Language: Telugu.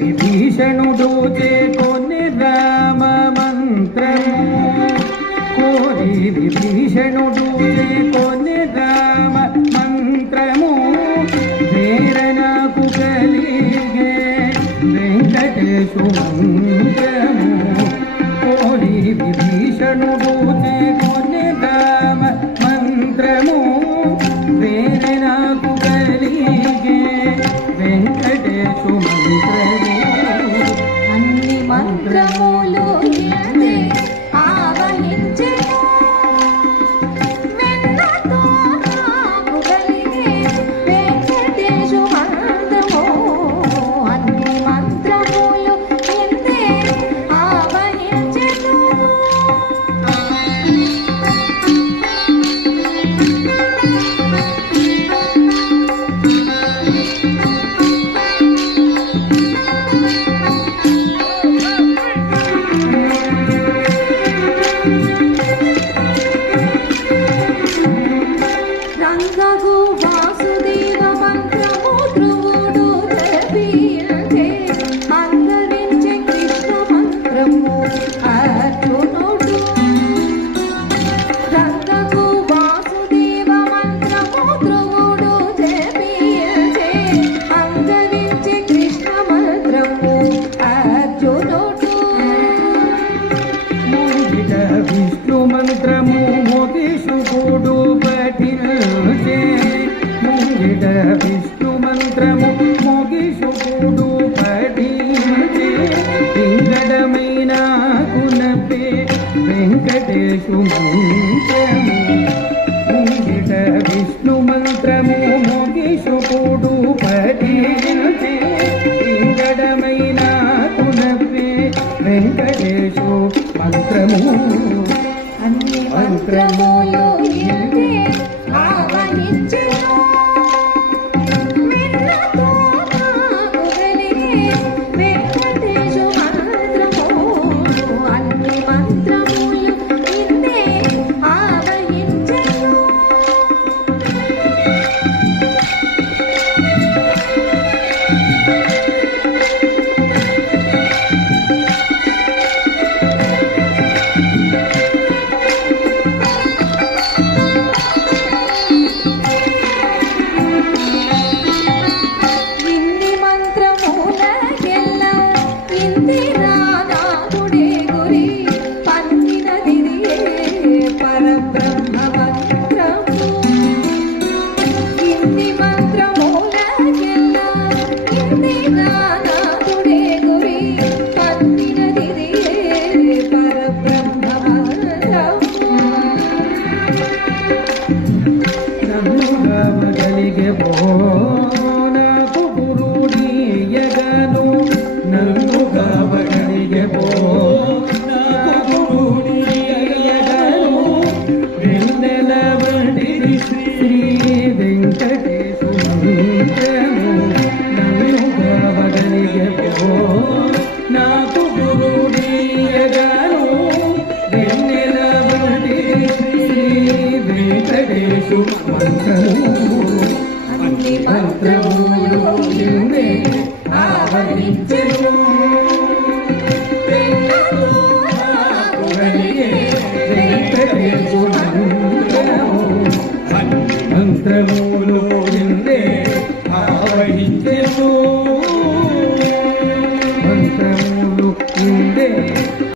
విభీషణుడు చేకొన్ని రామ మంత్రము కోరి విభీషణుడు చేకొన్ని రామ మంత్రము ప్రేరణకు కలిగే వెంకటేశు మంత్రము కోరి విభీషణుడు చేకొన్ని రామ మంత్రము ప్రేరణకు కలిగే వెంకటేశు మంత్రము మంత్రములు ఆవహించెను వెన్నతో నాకు కలిగే వెంకటేశు మంత్రము అన్ని మంత్రములు ఎందే ఆవహించెను రంగగు వాసుదేవ మంత్రము ధ్రువుడు జపించే అంగరించే కృష్ణ మంత్రము అర్జునుడు రంగగు వాసుదేవ మంత్రము ధ్రువుడు జపించే అంగరించే కృష్ణ మంత్రము అర్జునుడు విష్ణు మంత్రము మోగిషుడు పఠించే ముంగిట విష్ణు మంత్రము మోగిషుడు పఠించే ఇంగడమైన కునపే వెంకటేశు మంత్రము ముంగిట విష్ణు మంత్రము మోగిషుడు పఠించే ఇంగడమైన కునపే వెంకటేశు మంత్రము అన్ని మంత్రములు ఎందే ఆవహించెను వెన్నతో నాకు కలిగే వెంకటేశు మంత్రము అన్ని మంత్రములు ఎందే ఆవహించెను నాకు గురుడీయగను నన్ను కావగలిగే నాకు గురుడీయగను వెన్నెల వంటి శ్రీ వెంకటేశు మంత్రము నన్ను కావగలిగే నాకు గురుడీయగను వెన్నెల వంటి శ్రీ వెంకటేశు మంత్రము అన్ని మంత్రములు ఎందే ఆవహించెను వెన్నతో నాకు కలిగే వెంకటేశు మంత్రము